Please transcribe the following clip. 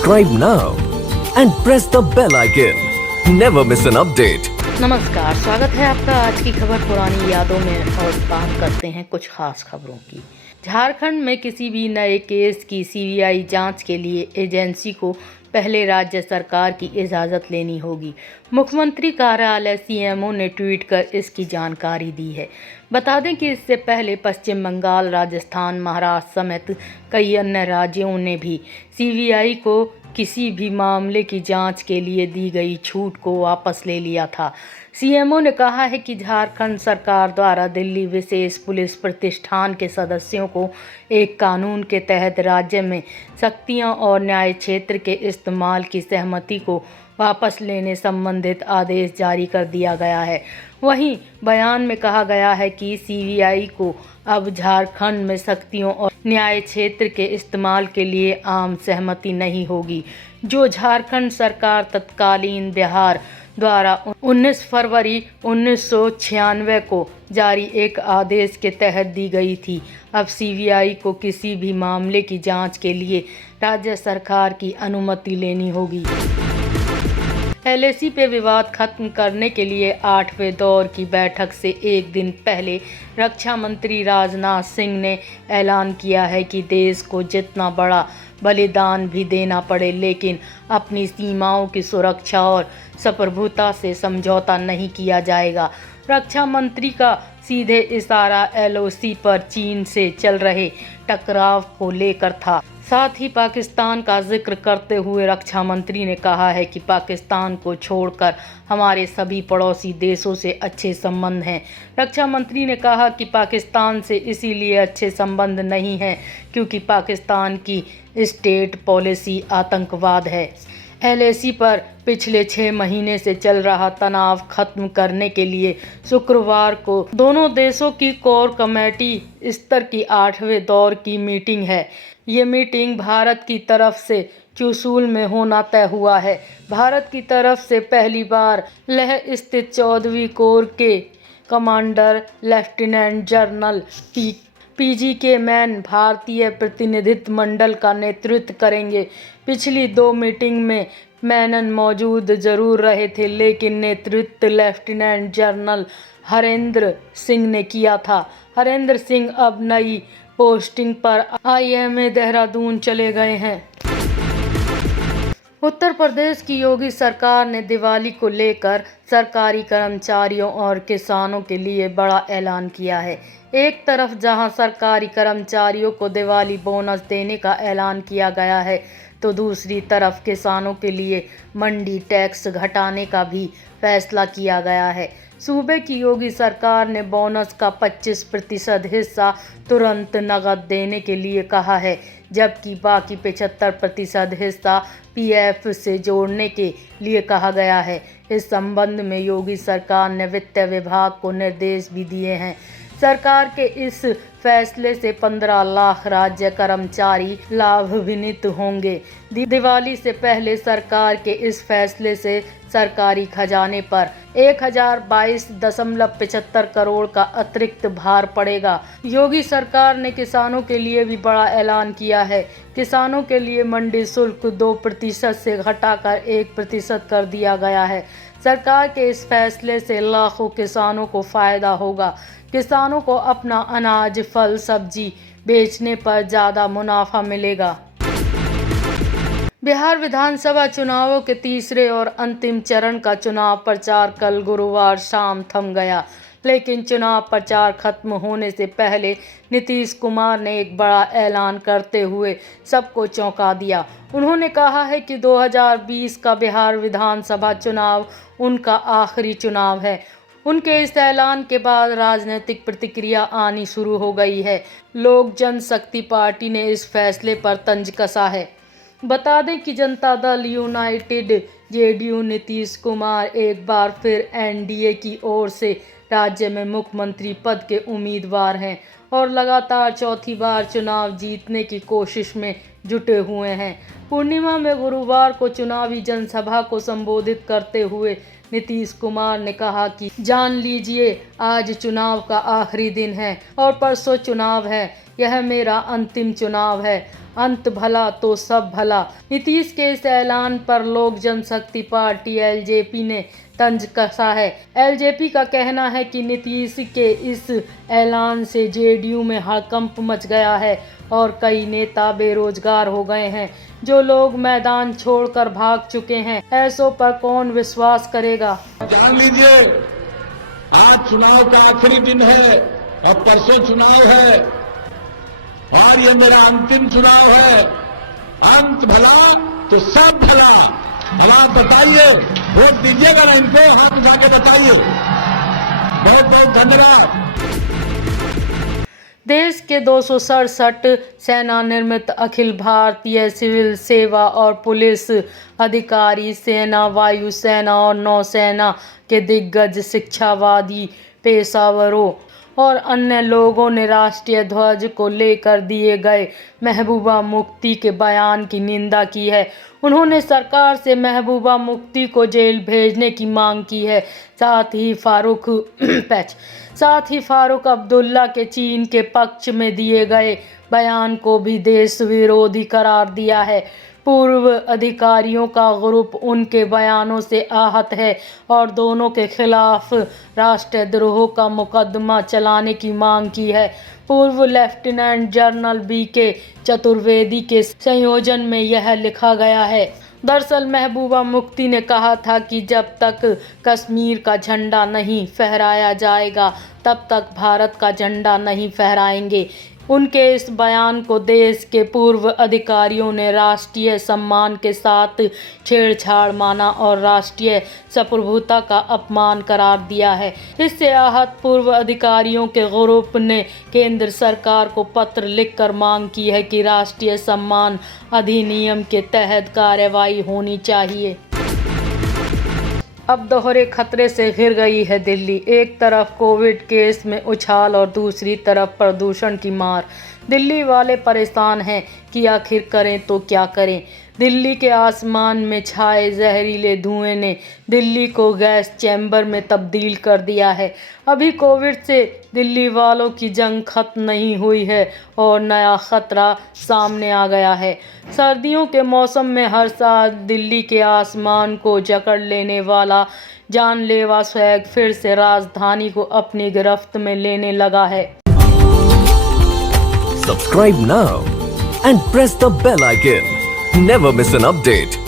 Subscribe now and press the bell icon. Never miss an update. नमस्कार, स्वागत है आपका आज की खबर पुरानी यादों में। और बात करते हैं कुछ खास खबरों की। झारखंड में किसी भी नए केस की सीबीआई जांच के लिए एजेंसी को पहले राज्य सरकार की इजाज़त लेनी होगी। मुख्यमंत्री कार्यालय सीएमओ ने ट्वीट कर इसकी जानकारी दी है। बता दें कि इससे पहले पश्चिम बंगाल, राजस्थान, महाराष्ट्र समेत कई अन्य राज्यों ने भी सीबीआई को किसी भी मामले की जांच के लिए दी गई छूट को वापस ले लिया था। सीएमओ ने कहा है कि झारखंड सरकार द्वारा दिल्ली विशेष पुलिस प्रतिष्ठान के सदस्यों को एक कानून के तहत राज्य में शक्तियां और न्याय क्षेत्र के इस्तेमाल की सहमति को वापस लेने संबंधित आदेश जारी कर दिया गया है। वहीं बयान में कहा गया है कि सीबीआई को अब झारखंड में शक्तियों और न्याय क्षेत्र के इस्तेमाल के लिए आम सहमति नहीं होगी, जो झारखंड सरकार तत्कालीन बिहार द्वारा 19 फरवरी 1996 को जारी एक आदेश के तहत दी गई थी। अब सीबीआई को किसी भी मामले की जांच के लिए राज्य सरकार की अनुमति लेनी होगी। एलएसी पे विवाद खत्म करने के लिए 8वें दौर की बैठक से एक दिन पहले रक्षा मंत्री राजनाथ सिंह ने ऐलान किया है कि देश को जितना बड़ा बलिदान भी देना पड़े, लेकिन अपनी सीमाओं की सुरक्षा और संप्रभुता से समझौता नहीं किया जाएगा। रक्षा मंत्री का सीधे इशारा एलओसी पर चीन से चल रहे टकराव को लेकर था। साथ ही पाकिस्तान का जिक्र करते हुए रक्षा मंत्री ने कहा है कि पाकिस्तान को छोड़कर हमारे सभी पड़ोसी देशों से अच्छे संबंध हैं। रक्षा मंत्री ने कहा कि पाकिस्तान से इसीलिए अच्छे संबंध नहीं हैं क्योंकि पाकिस्तान की स्टेट पॉलिसी आतंकवाद है। एलएसी पर पिछले 6 महीने से चल रहा तनाव खत्म करने के लिए शुक्रवार को दोनों देशों की कोर कमेटी स्तर की 8वें दौर की मीटिंग है। ये मीटिंग भारत की तरफ से चुशूल में होना तय हुआ है। भारत की तरफ से पहली बार लेह स्थित 14वीं कोर के कमांडर लेफ्टिनेंट जनरल पीजी के मैन भारतीय प्रतिनिधित्व मंडल का नेतृत्व करेंगे। पिछली 2 मीटिंग में मैनन मौजूद जरूर रहे थे, लेकिन नेतृत्व लेफ्टिनेंट जनरल हरेंद्र सिंह ने किया था। हरेंद्र सिंह अब नई पोस्टिंग पर आईएमए देहरादून चले गए हैं। उत्तर प्रदेश की योगी सरकार ने दिवाली को लेकर सरकारी कर्मचारियों और किसानों के लिए बड़ा ऐलान किया है। एक तरफ जहां सरकारी कर्मचारियों को दिवाली बोनस देने का ऐलान किया गया है, तो दूसरी तरफ किसानों के लिए मंडी टैक्स घटाने का भी फैसला किया गया है। सूबे की योगी सरकार ने बोनस का 25% हिस्सा तुरंत नकद देने के लिए कहा है, जबकि बाकी 75% हिस्सा पीएफ से जोड़ने के लिए कहा गया है। इस संबंध में योगी सरकार ने वित्त विभाग को निर्देश भी दिए हैं। सरकार के इस फैसले से 15 लाख राज्य कर्मचारी लाभान्वित होंगे। दिवाली से पहले सरकार के इस फैसले से सरकारी खजाने पर 1022.75 करोड़ का अतिरिक्त भार पड़ेगा। योगी सरकार ने किसानों के लिए भी बड़ा ऐलान किया है। किसानों के लिए मंडी शुल्क 2% से घटाकर 1% कर दिया गया है। सरकार के इस फैसले से लाखों किसानों को फायदा होगा। किसानों को अपना अनाज, फल, सब्जी बेचने पर ज़्यादा मुनाफा मिलेगा। बिहार विधानसभा चुनावों के तीसरे और अंतिम चरण का चुनाव प्रचार कल गुरुवार शाम थम गया, लेकिन चुनाव प्रचार खत्म होने से पहले नीतीश कुमार ने एक बड़ा ऐलान करते हुए सबको चौंका दिया। उन्होंने कहा है कि 2020 का बिहार विधानसभा चुनाव उनका आखिरी चुनाव है। उनके इस ऐलान के बाद राजनीतिक प्रतिक्रिया आनी शुरू हो गई है। लोक जनशक्ति पार्टी ने इस फैसले पर तंज कसा है। बता दें कि जनता दल यूनाइटेड जेडीयू नीतीश कुमार एक बार फिर एनडीए की ओर से राज्य में मुख्यमंत्री पद के उम्मीदवार हैं और लगातार चौथी बार चुनाव जीतने की कोशिश में जुटे हुए हैं। पूर्णिमा में गुरुवार को चुनावी जनसभा को संबोधित करते हुए नीतीश कुमार ने कहा कि जान लीजिए, आज चुनाव का आखिरी दिन है और परसों चुनाव है। यह मेरा अंतिम चुनाव है। अंत भला तो सब भला। नीतीश के इस ऐलान पर लोक जनशक्ति पार्टी एलजेपी ने तंज कसा है। एलजेपी का कहना है कि नीतीश के इस ऐलान से जेडीयू में हड़कंप मच गया है और कई नेता बेरोजगार हो गए हैं। जो लोग मैदान छोड़कर भाग चुके हैं, ऐसों पर कौन विश्वास करेगा। जान लीजिए, आज चुनाव का आखिरी दिन है और परसों चुनाव है और ये मेरा अंतिम चुनाव है। अंत भला तो सब भला। अब आप बताइए, वोट दीजिएगा ना इनको, हाथ उठा के बताइए। बहुत बहुत धन्यवाद। देश के 267 सेना निर्मित अखिल भारतीय सिविल सेवा और पुलिस अधिकारी, सेना, वायुसेना और नौसेना के दिग्गज शिक्षावादी पेशावरों और अन्य लोगों ने राष्ट्रीय ध्वज को लेकर दिए गए महबूबा मुफ्ती के बयान की निंदा की है। उन्होंने सरकार से महबूबा मुफ्ती को जेल भेजने की मांग की है। साथ ही फारूक अब्दुल्ला के चीन के पक्ष में दिए गए बयान को भी देश विरोधी करार दिया है। पूर्व अधिकारियों का ग्रुप उनके बयानों से आहत है और दोनों के खिलाफ राष्ट्रद्रोह का मुकदमा चलाने की मांग की है। पूर्व लेफ्टिनेंट जनरल बीके चतुर्वेदी के संयोजन में यह लिखा गया है। दरअसल महबूबा मुफ्ती ने कहा था कि जब तक कश्मीर का झंडा नहीं फहराया जाएगा तब तक भारत का झंडा नहीं फहराएंगे। उनके इस बयान को देश के पूर्व अधिकारियों ने राष्ट्रीय सम्मान के साथ छेड़छाड़ माना और राष्ट्रीय संप्रभुता का अपमान करार दिया है। इससे आहत पूर्व अधिकारियों के ग्रुप ने केंद्र सरकार को पत्र लिखकर मांग की है कि राष्ट्रीय सम्मान अधिनियम के तहत कार्रवाई होनी चाहिए। अब दोहरे खतरे से घिर गई है दिल्ली। एक तरफ कोविड केस में उछाल और दूसरी तरफ प्रदूषण की मार। दिल्ली वाले परेशान हैं कि आखिर करें तो क्या करें। दिल्ली के आसमान में छाए जहरीले धुएं ने दिल्ली को गैस चैम्बर में तब्दील कर दिया है। अभी कोविड से दिल्ली वालों की जंग खत्म नहीं हुई है और नया खतरा सामने आ गया है। सर्दियों के मौसम में हर साल दिल्ली के आसमान को जकड़ लेने वाला जानलेवा स्वैग फिर से राजधानी को अपनी गिरफ्त में लेने लगा है। Subscribe now and press the bell icon. Never miss an update.